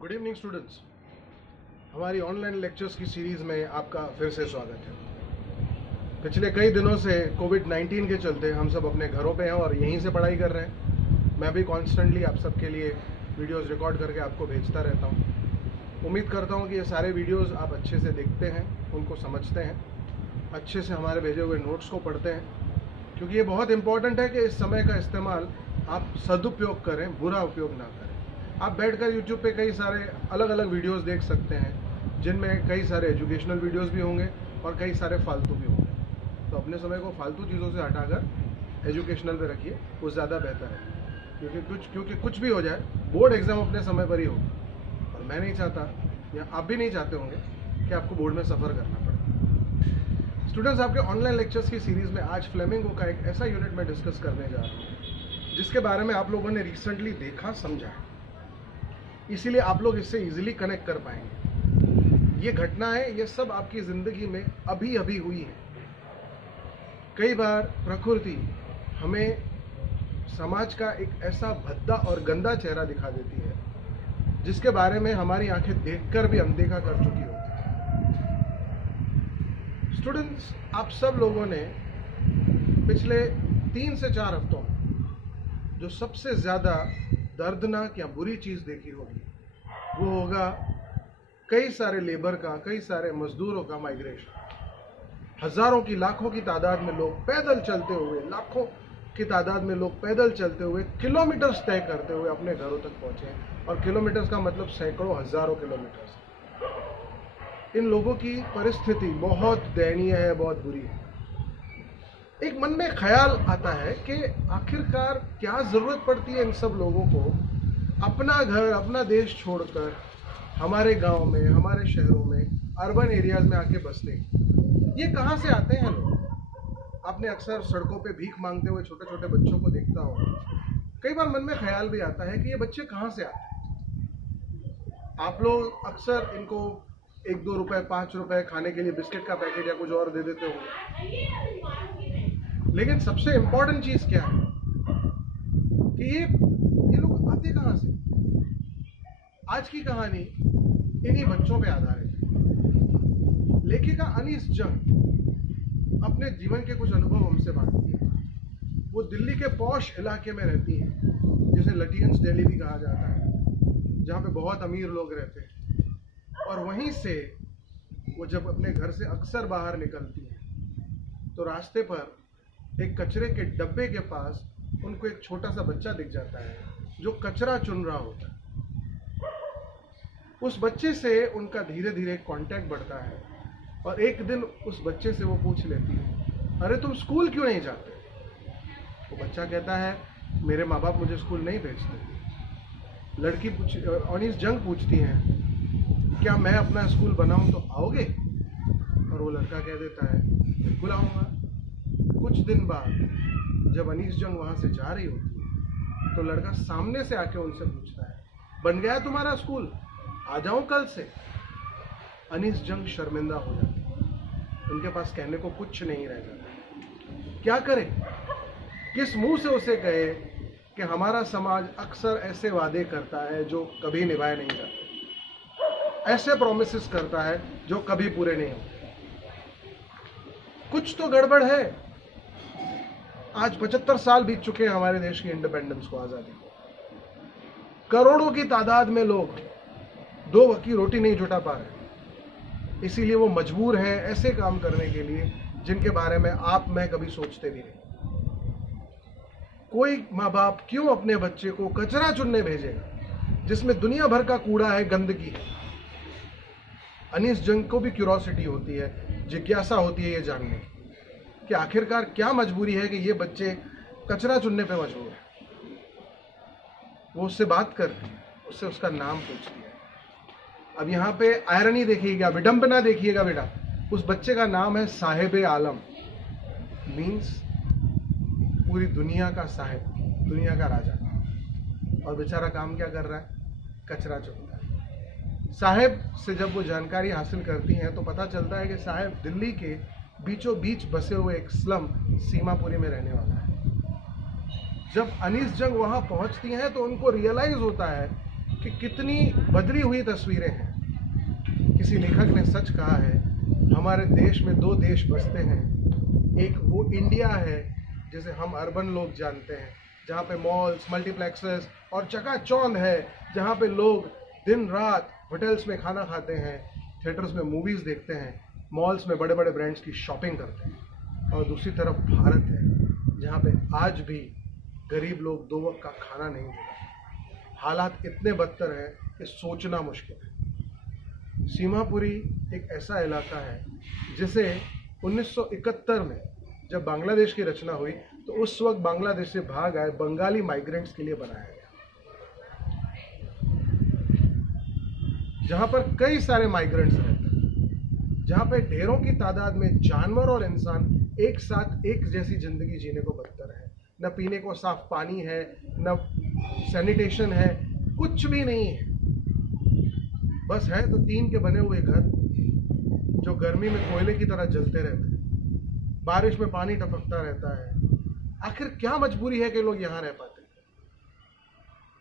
Good evening students. हमारी online lectures की series में आपका फिर से स्वागत है। पिछले कई दिनों से कोविड-19 के चलते हम सब अपने घरों पे हैं और यहीं से पढ़ाई कर रहे हैं। मैं भी कॉन्स्टेंटली आप सबके लिए वीडियोस रिकॉर्ड करके आपको भेजता रहता हूँ। उम्मीद करता हूँ कि ये सारे वीडियोस आप अच्छे से देखते हैं, उनको समझते हैं, अच्छे से हमारे भेजे हुए नोट्स को पढ़ते हैं, क्योंकि ये बहुत इंपॉर्टेंट है कि इस समय का इस्तेमाल आप सदुपयोग करें, बुरा उपयोग ना करें। आप बैठकर YouTube पे कई सारे अलग अलग वीडियोस देख सकते हैं, जिनमें कई सारे एजुकेशनल वीडियोस भी होंगे और कई सारे फालतू भी होंगे। तो अपने समय को फालतू चीज़ों से हटाकर एजुकेशनल पे रखिए, वो ज़्यादा बेहतर है। क्योंकि कुछ भी हो जाए, बोर्ड एग्ज़ाम अपने समय पर ही होगा और मैं नहीं चाहता या आप भी नहीं चाहते होंगे कि आपको बोर्ड में सफ़र करना पड़े। स्टूडेंट्स, आपके ऑनलाइन लेक्चर्स की सीरीज़ में आज फ्लेमिंगो का एक ऐसा यूनिट मैं डिस्कस करने जा रहा हूँ जिसके बारे में आप लोगों ने रिसेंटली देखा, समझा है, इसीलिए आप लोग इससे इजीली कनेक्ट कर पाएंगे। ये घटनाएं, ये सब आपकी ज़िंदगी में अभी अभी हुई है। कई बार प्रकृति हमें समाज का एक ऐसा भद्दा और गंदा चेहरा दिखा देती है जिसके बारे में हमारी आंखें देखकर भी अनदेखा कर चुकी होती है। स्टूडेंट्स, आप सब लोगों ने पिछले 3 से 4 हफ्तों में जो सबसे ज़्यादा दर्दनाक या बुरी चीज़ देखी होगी वो होगा कई सारे लेबर का, कई सारे मजदूरों का माइग्रेशन। हजारों की, लाखों की तादाद में लोग पैदल चलते हुए, लाखों की तादाद में लोग पैदल चलते हुए किलोमीटर्स तय करते हुए अपने घरों तक पहुंचे। और किलोमीटर्स का मतलब सैकड़ों, हजारों किलोमीटर्स। इन लोगों की परिस्थिति बहुत दयनीय है, बहुत बुरी है। एक मन में ख्याल आता है कि आखिरकार क्या जरूरत पड़ती है इन सब लोगों को अपना घर, अपना देश छोड़कर हमारे गांव में, हमारे शहरों में, अर्बन एरियाज में आके बसने। ये कहाँ से आते हैं लोग? आपने अक्सर सड़कों पे भीख मांगते हुए छोटे छोटे बच्चों को देखता होगा। कई बार मन में ख्याल भी आता है कि ये बच्चे कहाँ से आते हैं। आप लोग अक्सर इनको 1-2 रुपए, 5 रुपए खाने के लिए बिस्किट का पैकेट या कुछ और दे देते हो। लेकिन सबसे इंपॉर्टेंट चीज क्या है कि ये लोग आते कहां से? आज की कहानी इन्हीं बच्चों पे आधारित है। लेखिका अनीस जंग अपने जीवन के कुछ अनुभव हमसे बांटती है। वो दिल्ली के पॉश इलाके में रहती है, जिसे लटियंस दिल्ली भी कहा जाता है, जहाँ पे बहुत अमीर लोग रहते हैं। और वहीं से वो जब अपने घर से अक्सर बाहर निकलती है तो रास्ते पर एक कचरे के डब्बे के पास उनको एक छोटा सा बच्चा दिख जाता है जो कचरा चुन रहा होता है। उस बच्चे से उनका धीरे धीरे कांटेक्ट बढ़ता है और एक दिन उस बच्चे से वो पूछ लेती है, अरे तुम स्कूल क्यों नहीं जाते? वो बच्चा कहता है, मेरे माँ बाप मुझे स्कूल नहीं भेजते। लड़की अनीस जंग पूछती है, क्या मैं अपना स्कूल बनाऊं तो आओगे? और वो लड़का कह देता है, बिल्कुल आऊंगा। कुछ दिन बाद जब अनीस जंग वहां से जा रही होती है तो लड़का सामने से आके उनसे पूछता है, बन गया तुम्हारा स्कूल? आ जाऊं कल से? अनीस जंग शर्मिंदा हो जाती है। उनके पास कहने को कुछ नहीं रह जाता। क्या करे? किस मुंह से उसे कहे कि हमारा समाज अक्सर ऐसे वादे करता है जो कभी निभाए नहीं जाते, ऐसे प्रोमिसेस करता है जो कभी पूरे नहीं होते। कुछ तो गड़बड़ है। आज 75 साल बीत चुके हैं हमारे देश की इंडिपेंडेंस को, आजादी को। करोड़ों की तादाद में लोग 2 वक्त की रोटी नहीं जुटा पा रहे, इसीलिए वो मजबूर हैं ऐसे काम करने के लिए जिनके बारे में आप, मैं कभी सोचते भी नहीं। कोई माँ बाप क्यों अपने बच्चे को कचरा चुनने भेजेगा जिसमें दुनिया भर का कूड़ा है, गंदगी है? अनीस जंग को भी क्यूरोसिटी होती है, जिज्ञासा होती है ये जानने की कि आखिरकार क्या मजबूरी है कि ये बच्चे कचरा चुनने पे मजबूर है। वो उससे बात करती है, उससे उसका नाम पूछती है। अब यहाँ पे आयरनी देखिएगा, विडंबना देखिएगा बेटा। उस बच्चे का नाम है साहिब आलम, मीन्स पूरी दुनिया का साहिब, दुनिया का राजा। और बेचारा काम क्या कर रहा है? कचरा चुनता है। साहिब से जब वो जानकारी हासिल करती हैं तो पता चलता है कि साहिब दिल्ली के बीचों बीच बसे हुए एक स्लम सीमापुरी में रहने वाला है। जब अनीस जंग वहां पहुंचती हैं तो उनको रियलाइज होता है कि कितनी बदली हुई तस्वीरें हैं। किसी लेखक ने सच कहा है, हमारे देश में दो देश बसते हैं, एक वो इंडिया है जिसे हम अर्बन लोग जानते हैं, जहाँ पे मॉल्स, मल्टीप्लेक्सेस और चकाचौंध है, जहाँ पे लोग दिन रात होटल्स में खाना खाते हैं, थिएटर्स में मूवीज़ देखते हैं, मॉल्स में बड़े बड़े ब्रांड्स की शॉपिंग करते हैं। और दूसरी तरफ भारत है, जहाँ पे आज भी गरीब लोग दो वक्त का खाना नहीं देते। हालात इतने बदतर हैं कि सोचना मुश्किल है। सीमापुरी एक ऐसा इलाका है जिसे 1971 में जब बांग्लादेश की रचना हुई तो उस वक्त बांग्लादेश से भाग आए बंगाली माइग्रेंट्स के लिए बनाया गया, जहां पर कई सारे माइग्रेंट्स रहते हैं, जहां पे ढेरों की तादाद में जानवर और इंसान एक साथ एक जैसी जिंदगी जीने को बदतर है। न पीने को साफ पानी है, न सैनिटेशन है, कुछ भी नहीं है। बस है तो टीन के बने हुए घर जो गर्मी में कोयले की तरह जलते रहते हैं, बारिश में पानी टपकता रहता है। आखिर क्या मजबूरी है कि लोग यहाँ रह पाते हैं?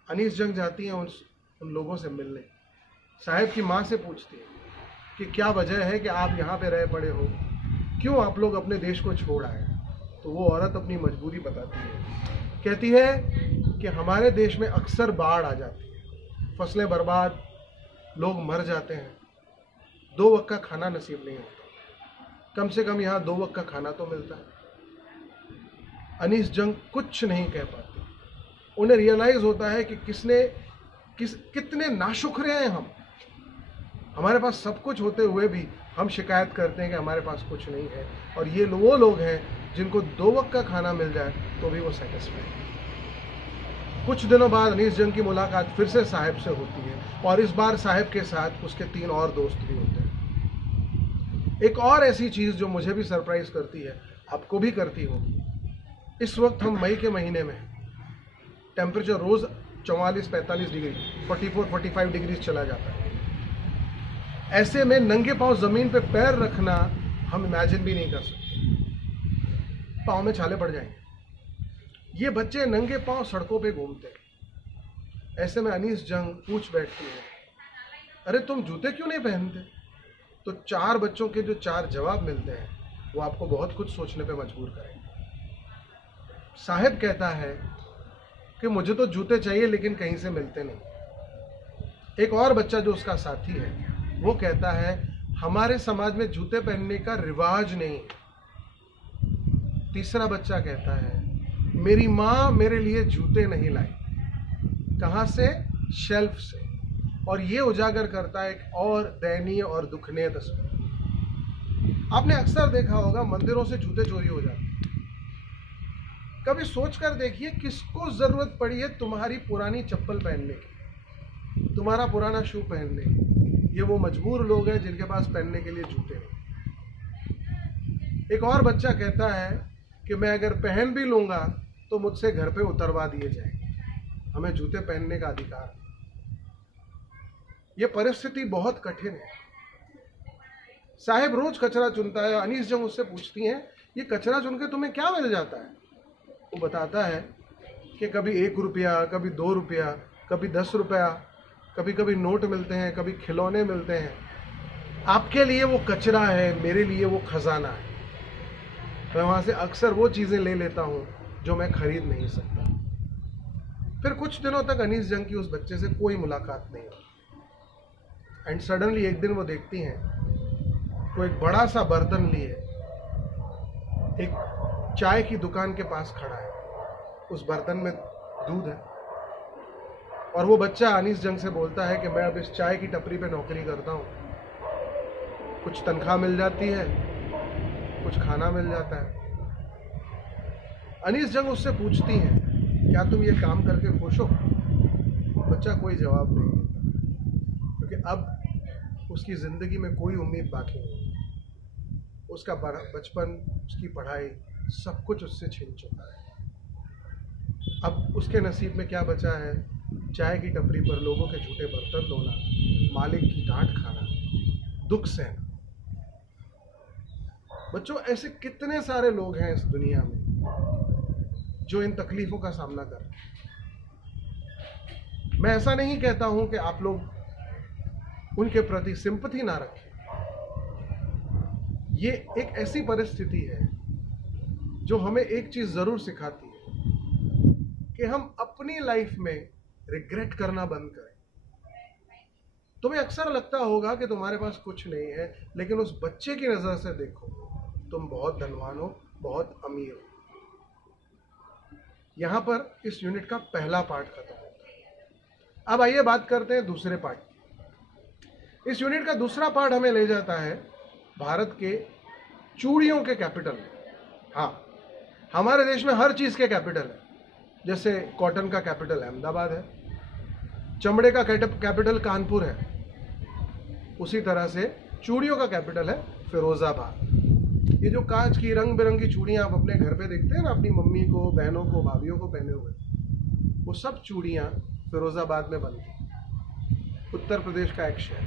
अनीस जंग जाती हैं उन लोगों से मिलने, साहिब की माँ से पूछती है कि क्या वजह है कि आप यहाँ पे रह पड़े हो, क्यों आप लोग अपने देश को छोड़ आए? तो वो औरत अपनी मजबूरी बताती है, कहती है कि हमारे देश में अक्सर बाढ़ आ जाती है, फसलें बर्बाद, लोग मर जाते हैं, दो वक्त का खाना नसीब नहीं होता। कम से कम यहाँ दो वक्त का खाना तो मिलता है। अनीस जंग कुछ नहीं कह पाती। उन्हें रियलाइज होता है कि कितने नाशुक्र हैं हम। हमारे पास सब कुछ होते हुए भी हम शिकायत करते हैं कि हमारे पास कुछ नहीं है, और ये वो लोग हैं जिनको दो वक्त का खाना मिल जाए तो भी वो सेटिस्फाइड। कुछ दिनों बाद अनीस जंग की मुलाकात फिर से साहिब से होती है, और इस बार साहिब के साथ उसके 3 और दोस्त भी होते हैं। एक और ऐसी चीज़ जो मुझे भी सरप्राइज करती है, आपको भी करती होगी। इस वक्त हम मई के महीने में, टेम्परेचर रोज़ 44-45 डिग्री, 44-45 डिग्री चला जाता है। ऐसे में नंगे पांव ज़मीन पे पैर रखना हम इमेजिन भी नहीं कर सकते, पाँव में छाले पड़ जाएंगे। ये बच्चे नंगे पांव सड़कों पे घूमते हैं। ऐसे में अनीस जंग पूछ बैठती है, अरे तुम जूते क्यों नहीं पहनते? तो 4 बच्चों के जो 4 जवाब मिलते हैं वो आपको बहुत कुछ सोचने पे मजबूर करेंगे। साहिब कहता है कि मुझे तो जूते चाहिए लेकिन कहीं से मिलते नहीं। एक और बच्चा जो उसका साथी है वो कहता है, हमारे समाज में जूते पहनने का रिवाज नहीं है। तीसरा बच्चा कहता है, मेरी माँ मेरे लिए जूते नहीं लाई। कहाँ से? शेल्फ से। और ये उजागर करता है एक और दयनीय और दुखनीय तस्वीर। आपने अक्सर देखा होगा मंदिरों से जूते चोरी हो जाते हैं। कभी सोचकर देखिए किसको जरूरत पड़ी है तुम्हारी पुरानी चप्पल पहनने की, तुम्हारा पुराना शू पहनने की? ये वो मजबूर लोग हैं जिनके पास पहनने के लिए जूते नहीं। एक और बच्चा कहता है कि मैं अगर पहन भी लूंगा तो मुझसे घर पे उतरवा दिए जाएंगे, हमें जूते पहनने का अधिकार। ये परिस्थिति बहुत कठिन है। साहिब रोज कचरा चुनता है। अनीस जंग उससे पूछती हैं, ये कचरा चुन के तुम्हें क्या मिल जाता है? वो बताता है कि कभी 1 रुपया, कभी 2 रुपया, कभी 10 रुपया, कभी कभी नोट मिलते हैं, कभी खिलौने मिलते हैं। आपके लिए वो कचरा है, मेरे लिए वो खजाना है। मैं वहां से अक्सर वो चीजें ले लेता हूँ जो मैं खरीद नहीं सकता। फिर कुछ दिनों तक अनीस जंग की उस बच्चे से कोई मुलाकात नहीं हुई। एंड सडनली एक दिन वो देखती हैं, वो एक बड़ा सा बर्तन लिए एक चाय की दुकान के पास खड़ा है। उस बर्तन में दूध है, और वो बच्चा अनीस जंग से बोलता है कि मैं अब इस चाय की टपरी पे नौकरी करता हूँ, कुछ तनख्वाह मिल जाती है, कुछ खाना मिल जाता है। अनीस जंग उससे पूछती हैं, क्या तुम ये काम करके खुश हो? बच्चा कोई जवाब नहीं देता, क्योंकि अब उसकी ज़िंदगी में कोई उम्मीद बाकी नहीं। उसका बचपन, उसकी पढ़ाई, सब कुछ उससे छिन चुका है। अब उसके नसीब में क्या बचा है? चाय की टपरी पर लोगों के झूठे बर्तन धोना, मालिक की डांट खाना, दुख सहना। बच्चों, ऐसे कितने सारे लोग हैं इस दुनिया में जो इन तकलीफों का सामना कर रहे हैं। मैं ऐसा नहीं कहता हूं कि आप लोग उनके प्रति सिंपैथी ना रखें। ये एक ऐसी परिस्थिति है जो हमें एक चीज जरूर सिखाती है कि हम अपनी लाइफ में रिग्रेट करना बंद करें। तुम्हें अक्सर लगता होगा कि तुम्हारे पास कुछ नहीं है, लेकिन उस बच्चे की नजर से देखो, तुम बहुत धनवान हो, बहुत अमीर हो। यहां पर इस यूनिट का पहला पार्ट खत्म होता है। अब आइए बात करते हैं दूसरे पार्ट की। इस यूनिट का दूसरा पार्ट हमें ले जाता है भारत के चूड़ियों के कैपिटल में। हाँ, हमारे देश में हर चीज के कैपिटल है। जैसे कॉटन का कैपिटल अहमदाबाद है, चमड़े का कैपिटल कानपुर है, उसी तरह से चूड़ियों का कैपिटल है फिरोजाबाद। ये जो कांच की रंग बिरंगी चूड़ियां आप अपने घर पे देखते हैं ना, अपनी मम्मी को, बहनों को, भाभीओं को पहने हुए, वो सब चूड़ियां फिरोजाबाद में बनती हैं। उत्तर प्रदेश का एक शहर,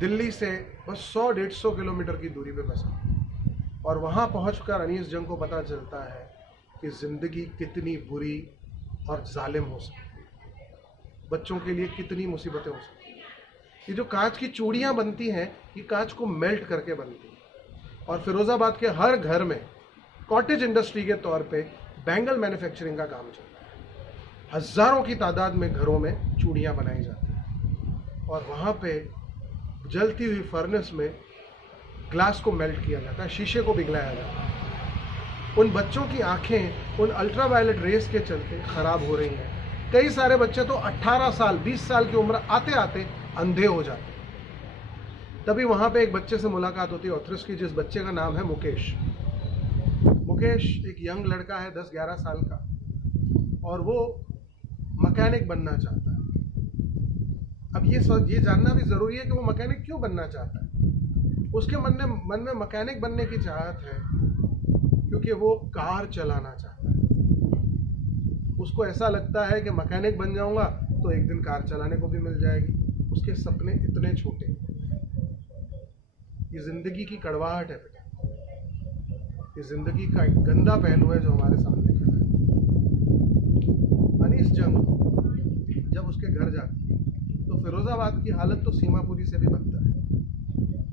दिल्ली से बस 100-150 किलोमीटर की दूरी पे बसा, और वहां पहुंचकर अनीस जंग को पता चलता है कि जिंदगी कितनी बुरी और जालिम हो सकती है, बच्चों के लिए कितनी मुसीबतें हो सकती हैं। ये जो कांच की चूड़ियां बनती हैं, ये कांच को मेल्ट करके बनती हैं, और फिरोजाबाद के हर घर में कॉटेज इंडस्ट्री के तौर पे बैंगल मैन्युफैक्चरिंग का काम चलता है। हजारों की तादाद में घरों में चूड़ियां बनाई जाती हैं, और वहां पे जलती हुई फर्नेस में ग्लास को मेल्ट किया जाता है, शीशे को पिघलाया जाता है। उन बच्चों की आंखें उन अल्ट्रावायलेट रेस के चलते खराब हो रही हैं। कई सारे बच्चे तो 18 साल 20 साल की उम्र आते आते अंधे हो जाते हैं। तभी वहां पे एक बच्चे से मुलाकात होती है, ऑथरिस की, जिस बच्चे का नाम है मुकेश। मुकेश एक यंग लड़का है, 10-11 साल का, और वो मैकेनिक बनना चाहता है। अब ये जानना भी जरूरी है कि वो मैकेनिक क्यों बनना चाहता है। उसके मन में मैकेनिक बनने की चाहत है क्योंकि वो कार चलाना चाहता है। उसको ऐसा लगता है कि मैकेनिक बन जाऊंगा तो एक दिन कार चलाने को भी मिल जाएगी। उसके सपने इतने छोटे हैं। ये जिंदगी की कड़वाहट है बेटा, ये जिंदगी का एक गंदा पहलू है जो हमारे सामने खड़ा है। अनीस जंग जब उसके घर जाती है तो फिरोजाबाद की हालत तो सीमापुरी से भी बदतर है।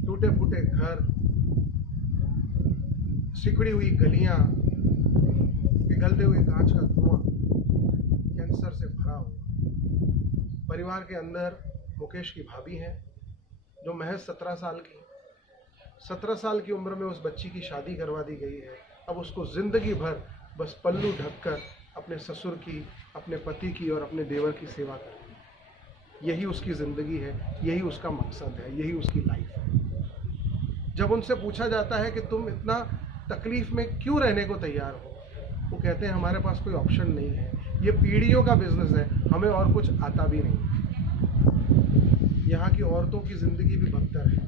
टूटे फूटे घर, सिकुड़ी हुई गलियां, पिघलते हुए कांच का धुआं, कैंसर से भरा हुआ। परिवार के अंदर मुकेश की भाभी है जो महज 17 साल की है। 17 साल की उम्र में उस बच्ची की शादी करवा दी गई है। अब उसको जिंदगी भर बस पल्लू ढककर अपने ससुर की, अपने पति की और अपने देवर की सेवा करनी है। यही उसकी जिंदगी है, यही उसका मकसद है, यही उसकी लाइफ है। जब उनसे पूछा जाता है कि तुम इतना तकलीफ में क्यों रहने को तैयार हो, वो कहते हैं हमारे पास कोई ऑप्शन नहीं है, ये पीढ़ियों का बिजनेस है, हमें और कुछ आता भी नहीं। यहाँ की औरतों की जिंदगी भी बदतर है।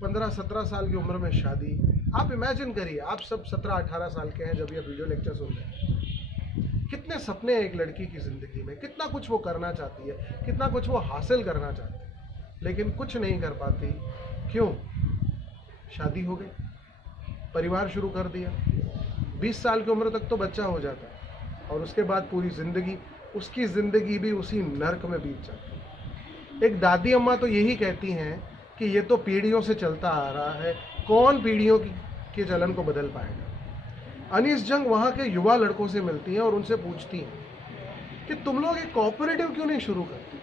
15-17 साल की उम्र में शादी। आप इमेजिन करिए, आप सब 17-18 साल के हैं जब ये वीडियो लेक्चर सुन रहे हैं। कितने सपने हैं एक लड़की की जिंदगी में, कितना कुछ वो करना चाहती है, कितना कुछ वो हासिल करना चाहती है, लेकिन कुछ नहीं कर पाती। क्यों? शादी हो गई, परिवार शुरू कर दिया, 20 साल की उम्र तक तो बच्चा हो जाता है, और उसके बाद पूरी जिंदगी, उसकी जिंदगी भी उसी नर्क में बीत जाती है। एक दादी अम्मा तो यही कहती हैं कि ये तो पीढ़ियों से चलता आ रहा है, कौन पीढ़ियों के चलन को बदल पाएगा। अनीस जंग वहां के युवा लड़कों से मिलती हैं और उनसे पूछती हैं कि तुम लोग एक कोऑपरेटिव क्यों नहीं शुरू करते।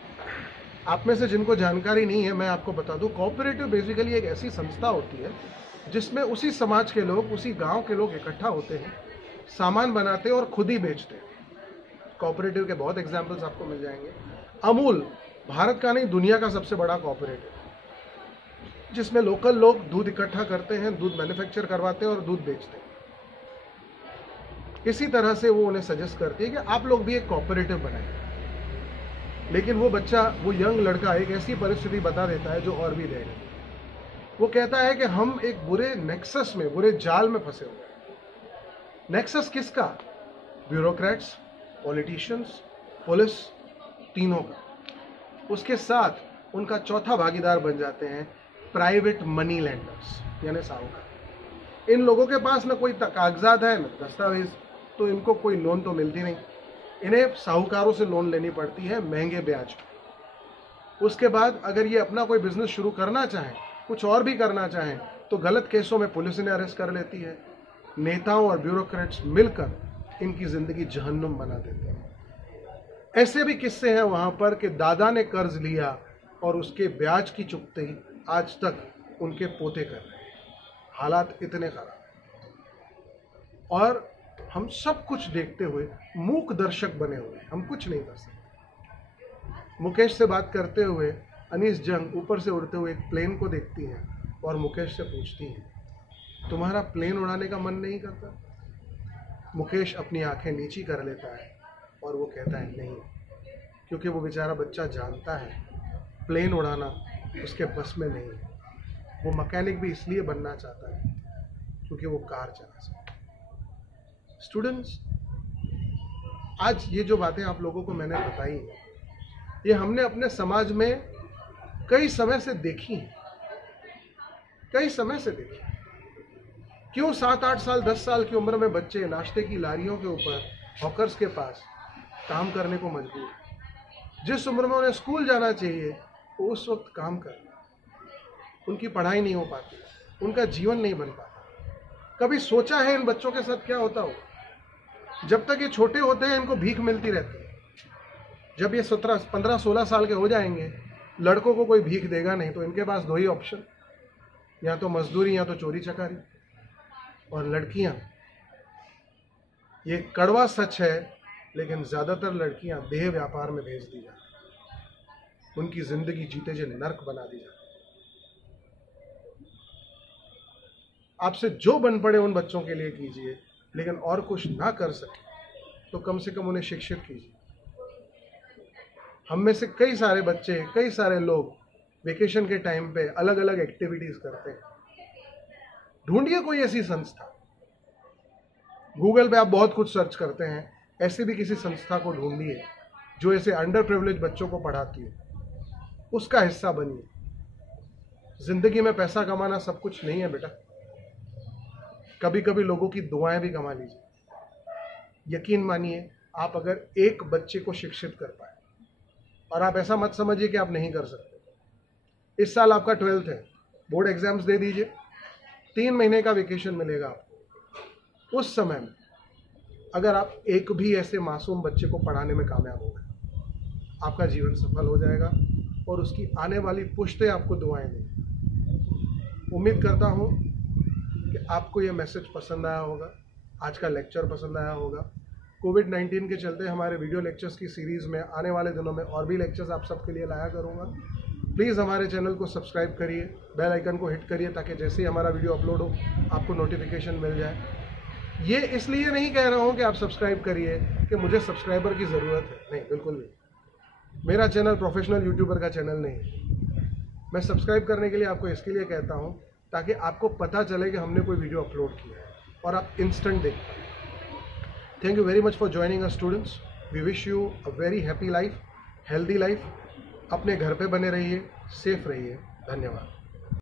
आप में से जिनको जानकारी नहीं है, मैं आपको बता दूं, कोऑपरेटिव बेसिकली एक ऐसी संस्था होती है जिसमें उसी समाज के लोग, उसी गांव के लोग इकट्ठा होते हैं, सामान बनाते हैं और खुद ही बेचते हैं। कोऑपरेटिव के बहुत एग्जाम्पल्स आपको मिल जाएंगे। अमूल भारत का नहीं, दुनिया का सबसे बड़ा कोऑपरेटिव, जिसमें लोकल लोग दूध इकट्ठा करते हैं, दूध मैन्युफैक्चर करवाते हैं और दूध बेचते हैं। इसी तरह से वो उन्हें सजेस्ट करती है कि आप लोग भी एक कोऑपरेटिव बनाएं। लेकिन वो बच्चा, वो यंग लड़का एक ऐसी परिस्थिति बता देता है जो और भी रह गई। वो कहता है कि हम एक बुरे नेक्सस में, बुरे जाल में फंसे हुए हैं। नेक्सस किसका? ब्यूरोक्रेट्स, पॉलिटिशियंस, पुलिस, तीनों का। उसके साथ उनका चौथा भागीदार बन जाते हैं प्राइवेट मनी लैंडर्स, यानी साहूकार। इन लोगों के पास न कोई कागजात है, न दस्तावेज, तो इनको कोई लोन तो मिलती नहीं। इन्हें साहूकारों से लोन लेनी पड़ती है महंगे ब्याज पे। उसके बाद अगर ये अपना कोई बिजनेस शुरू करना चाहें, कुछ और भी करना चाहें, तो गलत केसों में पुलिस इन्हें अरेस्ट कर लेती है। नेताओं और ब्यूरोक्रेट्स मिलकर इनकी जिंदगी जहन्नुम बना देते हैं। ऐसे भी किस्से हैं वहां पर कि दादा ने कर्ज लिया और उसके ब्याज की चुकती आज तक उनके पोते कर रहे हैं। हालात इतने खराब हैं और हम सब कुछ देखते हुए मूक दर्शक बने हुए हैं, हम कुछ नहीं कर सकते। मुकेश से बात करते हुए अनीस जंग ऊपर से उड़ते हुए एक प्लेन को देखती हैं और मुकेश से पूछती हैं, तुम्हारा प्लेन उड़ाने का मन नहीं करता? मुकेश अपनी आंखें नीची कर लेता है और वो कहता है नहीं, क्योंकि वो बेचारा बच्चा जानता है प्लेन उड़ाना उसके बस में नहीं है। वो मैकेनिक भी इसलिए बनना चाहता है क्योंकि वो कार चला सकता है। स्टूडेंट्स, आज ये जो बातें आप लोगों को मैंने बताई हैं, ये हमने अपने समाज में कई समय से देखी हैं, कई समय से देखी। क्यों 7-8 साल 10 साल की उम्र में बच्चे नाश्ते की लारियों के ऊपर हॉकर्स के पास काम करने को मजबूर हैं? जिस उम्र में उन्हें स्कूल जाना चाहिए वो उस वक्त काम कर, उनकी पढ़ाई नहीं हो पाती, उनका जीवन नहीं बन पाता। कभी सोचा है इन बच्चों के साथ क्या होता हो? जब तक ये छोटे होते हैं इनको भीख मिलती रहती है। जब ये 15-16 साल के हो जाएंगे, लड़कों को कोई भीख देगा नहीं, तो इनके पास दो ही ऑप्शन, या तो मजदूरी या तो चोरी चकारी। और लड़कियां, ये कड़वा सच है लेकिन ज्यादातर लड़कियां देह व्यापार में भेज दी जाती हैं, उनकी जिंदगी जीते जी नर्क बना दी जाती है। आपसे जो बन पड़े उन बच्चों के लिए कीजिए, लेकिन और कुछ ना कर सके तो कम से कम उन्हें शिक्षित कीजिए। हम में से कई सारे बच्चे, कई सारे लोग वेकेशन के टाइम पे अलग अलग एक्टिविटीज करते हैं। ढूंढिए कोई ऐसी संस्था, गूगल पे आप बहुत कुछ सर्च करते हैं, ऐसे भी किसी संस्था को ढूंढिए जो ऐसे अंडर प्रिविलेज बच्चों को पढ़ाती है, उसका हिस्सा बनिए। जिंदगी में पैसा कमाना सब कुछ नहीं है बेटा, कभी कभी लोगों की दुआएं भी कमा लीजिए। यकीन मानिए, आप अगर एक बच्चे को शिक्षित कर पाए, और आप ऐसा मत समझिए कि आप नहीं कर सकते। इस साल आपका 12th है, बोर्ड एग्जाम्स दे दीजिए, 3 महीने का वेकेशन मिलेगा आपको। उस समय में अगर आप एक भी ऐसे मासूम बच्चे को पढ़ाने में कामयाब हो गए, आपका जीवन सफल हो जाएगा और उसकी आने वाली पुश्तें आपको दुआएं देंगी। उम्मीद करता हूं कि आपको यह मैसेज पसंद आया होगा, आज का लेक्चर पसंद आया होगा। कोविड-19 के चलते हमारे वीडियो लेक्चर्स की सीरीज़ में आने वाले दिनों में और भी लेक्चर्स आप सबके लिए लाया करूँगा। प्लीज़ हमारे चैनल को सब्सक्राइब करिए, बेल आइकन को हिट करिए, ताकि जैसे ही हमारा वीडियो अपलोड हो आपको नोटिफिकेशन मिल जाए। ये इसलिए नहीं कह रहा हूँ कि आप सब्सक्राइब करिए कि मुझे सब्सक्राइबर की ज़रूरत है, नहीं, बिल्कुल नहीं। मेरा चैनल प्रोफेशनल यूट्यूबर का चैनल नहीं है। मैं सब्सक्राइब करने के लिए आपको इसके लिए कहता हूँ ताकि आपको पता चले कि हमने कोई वीडियो अपलोड किया है और आप इंस्टेंट देख पाएँ। Thank you very much for joining us, students. We wish you a very happy life, healthy life. अपने घर पे बने रहिए, सेफ रहिए। धन्यवाद।